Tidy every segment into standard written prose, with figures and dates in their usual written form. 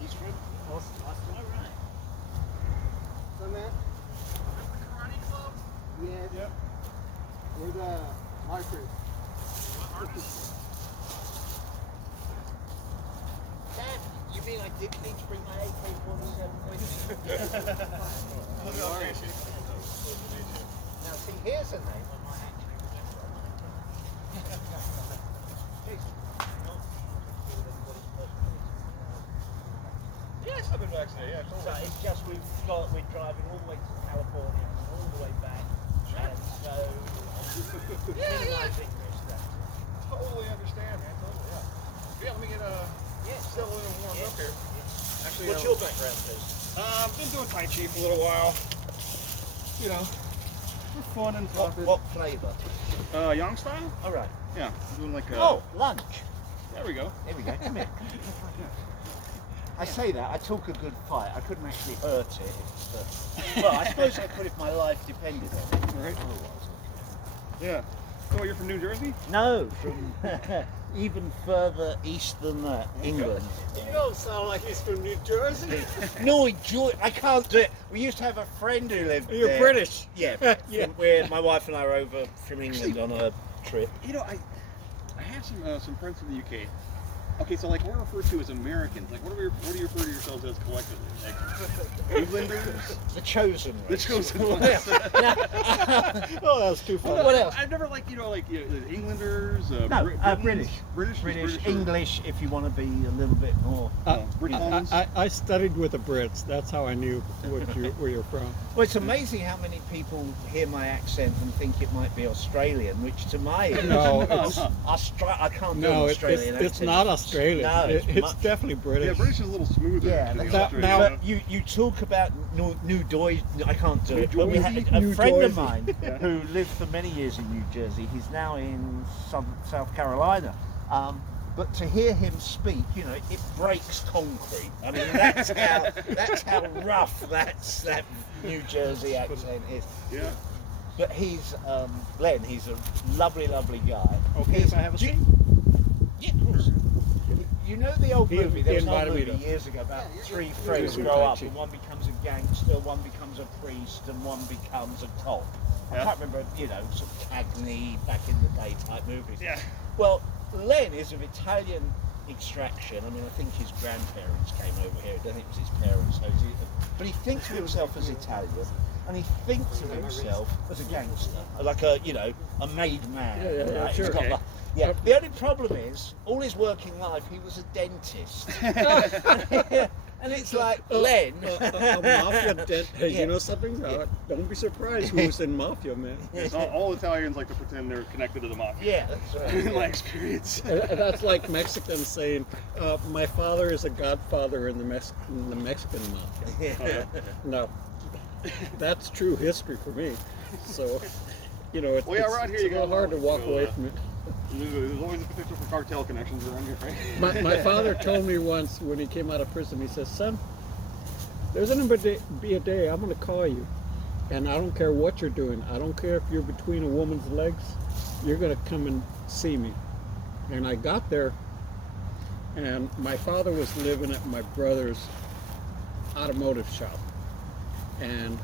He's from Austin. All right. So, man? That's the karate club? Yes. Yep. We're the markers. What artist? Dad, you mean I didn't need to bring my AK-47 with me? Now, see, here's a name I might actually remember. Yes, I've been vaccinated. Yeah, So totally. it's just we're driving all the way to California and all the way back, and so minimizing risk. Totally understand, man. Totally. Yeah. Let me get still a little warmed up here. Actually, What's your background, please? I've been doing Tai Chi for a little while. You know, for fun and stuff. What flavour? Yang style? All right. Yeah, I'm doing like lunch. There we go. There we go. Come here. I say that, I talk a good fight. I couldn't actually hurt it. Well, I suppose I could if my life depended on it. Right. Otherwise, Yeah. So you're from New Jersey? no, from even further east than that, England. You don't sound like he's from New Jersey. No, I can't do it. We used to have a friend who lived You're there. British. Yeah, where my wife and I were over from England on a trip. You know, I had some friends from the UK. Okay, so like we're referred to as Americans. Like, what do you refer to yourselves as collectively? Like, Englanders? The chosen The race. chosen ones. Oh, that's too funny. What else? I've never Englanders. No, British. British, or- English, if you want to be a little bit more. Britons. I studied with the Brits. That's how I knew where you're from. Well, it's amazing how many people hear my accent and think it might be Australian, which to my ears, No, it's, I can't do no, an it's Australian accent. it's not Australian. No, it's it's much- definitely Yeah, British. British is a little smoother. Yeah, to the that's- Australian, now- you know? You talk about New Deutsch. I can't do it. But we had a New friend of Jersey. mine Yeah. who lived for many years in New Jersey. He's now in South Carolina. But to hear him speak, you know, it breaks concrete. I mean, that's how rough that New Jersey accent is. Yeah. But he's Len. He's a lovely, lovely guy. Okay, He's- if I have a seat. Yeah, of course. You know the old He- movie? There he was an old invited me movie to- years ago about three you're friends good. grow Tai up Chi. and one becomes a gangster, one becomes a priest, and one becomes a cop. I Yeah. can't remember, you know, sort of Cagney, back in the day type movies. Yeah. Well, Len is of Italian extraction. I mean, I think his grandparents came over here. I don't think it was his parents. But he thinks of himself as Italian, and he thinks of himself as a gangster, like a made man. Yeah, right? sure. He's got Okay. like- yeah. The only problem is, all his working life, he was a dentist. And it's like, Len. A mafia dent. Hey, Yeah. you know something? Don't be surprised who's in mafia, man. All Italians like to pretend they're connected to the mafia. Yeah, that's right. In my experience. That's like Mexicans saying, "My father is a godfather in the Mexican mafia." Yeah. No, that's true history for me. So, you know, Well, yeah, around here it's you a little got hard to walk so, away from it. There's always a potential for cartel connections around here, right? My father told me once when he came out of prison, he says, "Son, there's going to be a day I'm going to call you, and I don't care what you're doing. I don't care if you're between a woman's legs. You're going to come and see me." And I got there, and my father was living at my brother's automotive shop. And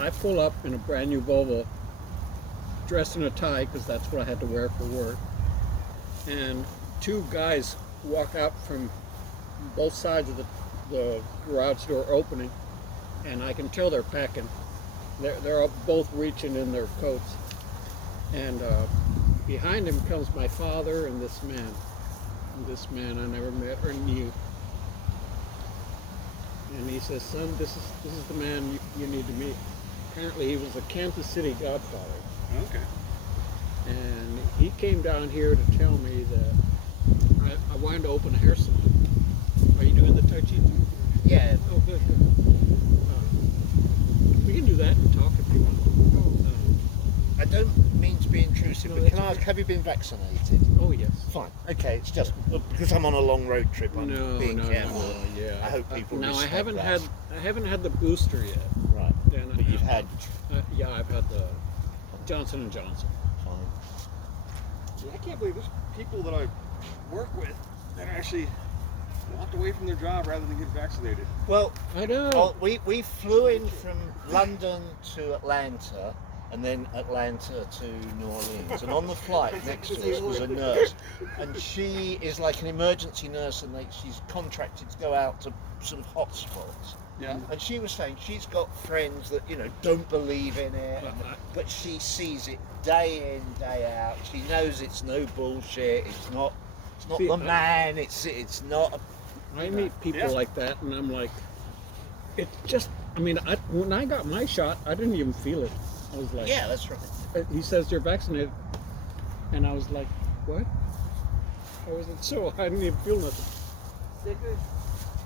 I pull up in a brand new Volvo, dressed in a tie, because that's what I had to wear for work. And two guys walk out from both sides of the garage door opening, and I can tell they're packing. They're all both reaching in their coats. And behind him comes my father and this man. And this man I never met or knew. And he says, "Son, this is the man you need to meet." Apparently he was a Kansas City godfather. Okay. And he came down here to tell me that I wanted to open a hair salon. Are you doing the Tai Chi too? Yeah. Oh, good. We can do that and talk if you want. I don't mean to be intrusive, No, but that's can I ask, okay. have you been vaccinated? Oh yes. Fine. Okay, it's just because I'm on a long road trip. I'm No, being no, careful. no, yeah. I hope people No, respect I haven't that. had the booster yet. Right. And But you've had. yeah, I've had the Johnson and Johnson. Fine. Yeah, I can't believe there's people that I work with that actually walked away from their job rather than get vaccinated. Well, I know. we flew in from London to Atlanta, and then Atlanta to New Orleans. And on the flight next to us was a nurse, and she is like an emergency nurse, and she's contracted to go out to sort of hotspots. Yeah. And she was saying she's got friends that don't believe in it, but she sees it day in, day out. She knows it's no bullshit. It's not See, the man. It's not. I meet people Yeah. like that, and I'm like, it just. I mean, when I got my shot, I didn't even feel it. I was like, Yeah, that's right. He says you're vaccinated, and I was like, what? How is it so? I didn't even feel nothing.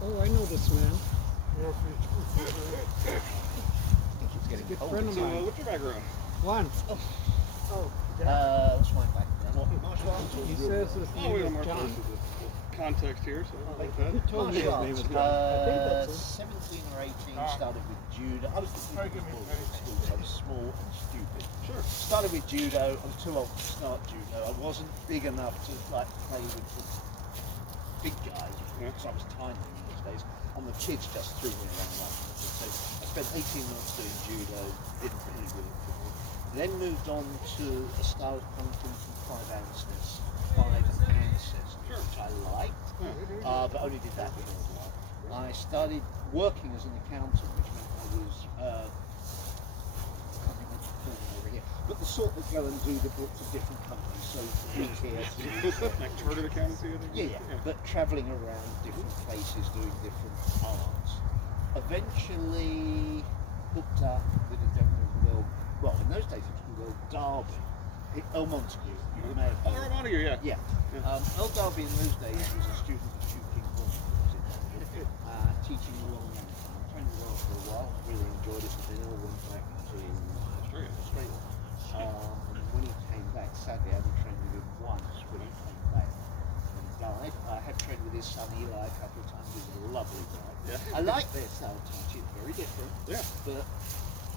Oh, I know this man. I think it's getting Good cold. friend of So, mine. what's your background? One. What's my background? Martial arts. He says his Oh, name wait, is I'm John. context here, so Oh, like He that. told me his Martial name was arts. John. I think that's it. 17 or 18, started with judo. I was the school, so I was small and stupid. Sure. Started with judo. I was too old to start judo. I wasn't big enough to play with the big guys because I was tiny in those days. And the kids just threw me around like that. So I spent 18 months doing judo. Didn't really work for me. Then moved on to a style of kung fu from 5 ancestors, which I liked, but only did that for a while. I started working as an accountant, which meant I was, I can't think what you call them over here, but the sort that go and do the books of different companies, so retail, Like chartered accountancy, I think? yeah, but travelling around different places doing different arts. Eventually hooked up with a gentleman called, well, in those days it was called Derby, El Montague. You may have Oh, heard of Montague, yeah. Yeah. El Derby in those days was a student of shooting teaching a long time. Trained well for a while, really enjoyed it, but then all went back to Australia. When he came back, sadly I only trained with him once when he came back and died. I had trained with his son Eli a couple of times. He was a lovely guy. Yeah. I like their style of touch, it's very different, Yeah. but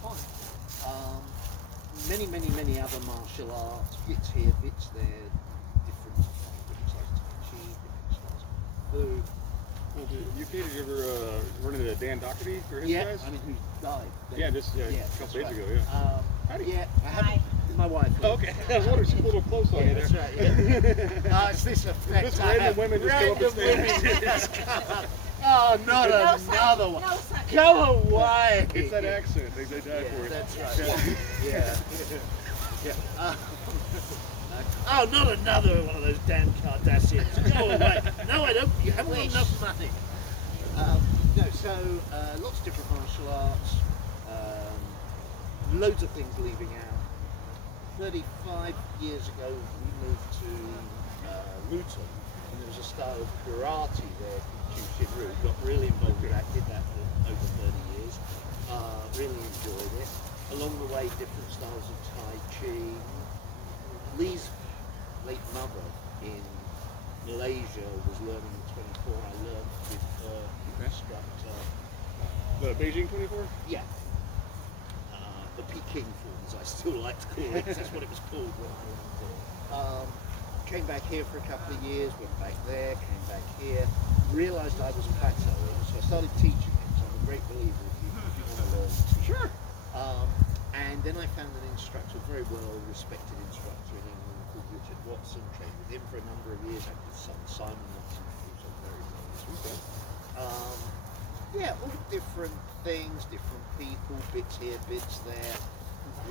fine. Many other martial arts, bits here, bits there, different styles of Tai Chi, different styles of food. Well, the UK, did you ever run into Dan Doherty or his Yeah, guys? I mean, who died? Yeah, just a couple days ago, yeah. Howdy. Yeah, I haven't. My wife. Oh, okay. I was wondering, she's a little close on Yeah, you that's there. right. Yeah. It's this effect. Just I random have. women just come up and Random stand. women just come up. Oh, not No another one. No such. Go away. It's that accent. They die Yeah, for it. that's right. Yeah. Yeah. Oh, not another one of those damn Kardashians. Go away. No, I don't. You haven't got enough money. No, so lots of different martial arts. Loads of things leaving out. 35 years ago, we moved to Luton, and there was a style of karate there called Kyushin-ryu. Got really involved with that, did that for over 30 years. Really enjoyed it. Along the way, different styles of Tai Chi. Lee's late mother in Malaysia was learning at 24. I learned with her instructor. The Beijing 24? Yeah. The Peking forms, I still like to call it, 'cause that's what it was called when I went there. Came back here for a couple of years, went back there, came back here, realised I was plateauing, so I started teaching it, so I'm a great believer if you want to learn. Sure. And then I found an instructor, a very well respected instructor in England called Richard Watson, trained with him for a number of years, and his son Simon Watson, who's a very well. Yeah, all different things, different people, bits here, bits there.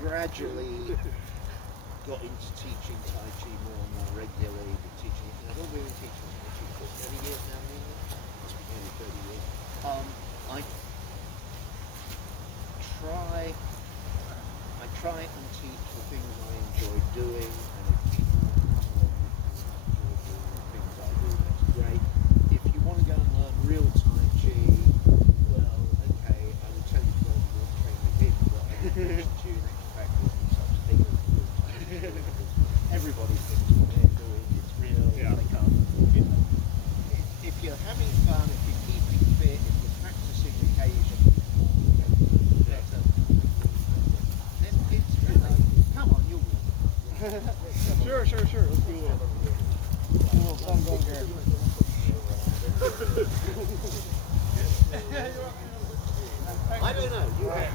Gradually got into teaching Tai Chi more and more regularly, but teaching it. I've only been teaching Tai Chi for 30 years now in England. Must be nearly 30 years. I try and teach the things I enjoy doing, and if people want to come along with me and enjoy doing the things I do, that's great. If you want to go and learn real Tai Chi, well, okay, I will tell you to go and train with him, but I will teach you next practice and such things. having fun, if you're keeping fit, if you're practicing occasionally, then it's, you know, come on, you'll win. Sure. Let's do a little something going here. I don't know. You have.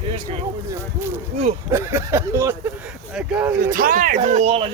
Here's good. I got it. 太多了。